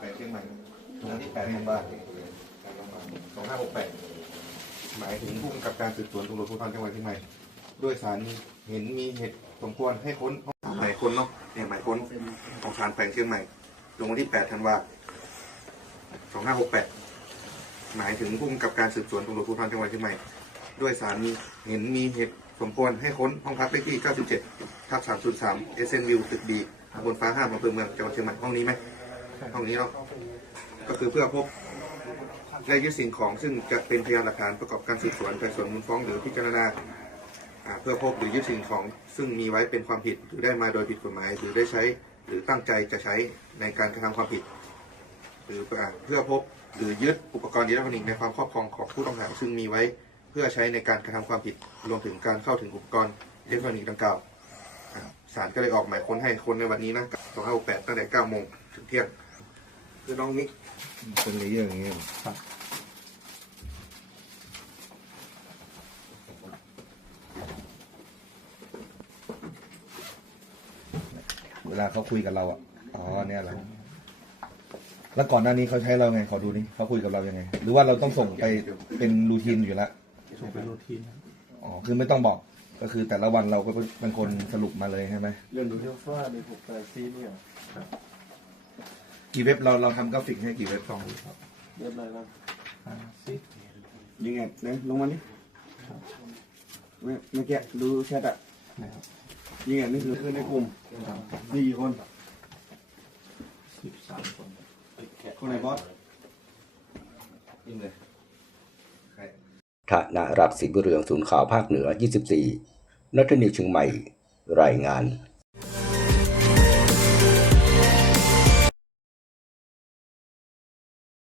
ทางบ้านสองห้าหกแปดหมายถึงผู้กำกับการสืบสวนตำรวจภูธรจังหวัดเชียงใหม่ด้วยสารเห็นมีเหตุสมควรให้ค้นหมายค้นเนาะเนี่ยหมายค้นของศาลแขวงเชียงใหม่ลงวันที่8ธันวา2568หมายถึงผู้กำกับการสืบสวนตำรวจภูธรจังหวัดเชียงใหม่ด้วยสารเห็นมีเหตุสมควรให้ค้นห้องพักเลขที่ 97ทับ303 SN View ตึกดีตำบลฟ้าห้ามอำเภอเมืองจังหวัดเชียงใหม่ห้องนี้ไหม ห้องนี้เนาะก็คือเพื่อพบและยึดสิ่งของซึ่งจะเป็นพยานหลักฐานประกอบการสืบสวนไต่สวนมูลฟ้องหรือพิจารณาเพื่อพบหรือยึดสิ่งของซึ่งมีไว้เป็นความผิดหรือได้มาโดยผิดกฎหมายหรือได้ใช้หรือตั้งใจจะใช้ในการกระทำความผิด หรือเพื่อพบหรือยึดอุปกรณ์อิเล็กทรอนิกส์ในความครอบครองของผู้ต้องหาซึ่งมีไว้เพื่อใช้ในการกระทำความผิดรวมถึงการเข้าถึงอุปกรณ์อิเล็กทรอนิกส์ดังกล่าวอ่าศาลก็เลยออกหมายค้นให้คนในวันนี้นะ2568ตั้งแต่9โมงถึงเที่ยง คือน้องนิกเป็นเลเยอร์อย่างเงี้ยเวลาเขาคุยกับเราอะ อ๋อเนี่ยแหละแล้วก่อนหน้านี้เขาใช้เราไง ขอดูนี่เขาคุยกับเรายังไง หรือว่าเราต้องส่งไปเป็นรูทีนอยู่แล้ว ส่งเป็นรูทีนครับอ๋อ คือไม่ต้องบอก ก็คือแต่ละวันเราก็เป็นคนสรุปมาเลยใช่ไหม เรื่องนี้เรียกว่าในหกแปดซีเนี่ย กี่เว็บเราเราทำกราฟิกให้กี่เว็บสองครับเรียบร้อยแล้วห้าสิบยังไงเนี่ยลงมานี่เมื่อเมื่อกี้ดูแชทอะนะครับยังไงนี่คือคือในกลุ่มนี่กี่คนสิบสามคนคนไหนบอสยิ่งเลยใครธนรัตน์สิงห์บุเรืองศูนย์ข่าวภาคเหนือ 24 นัทนิวเชียงใหม่ รายงาน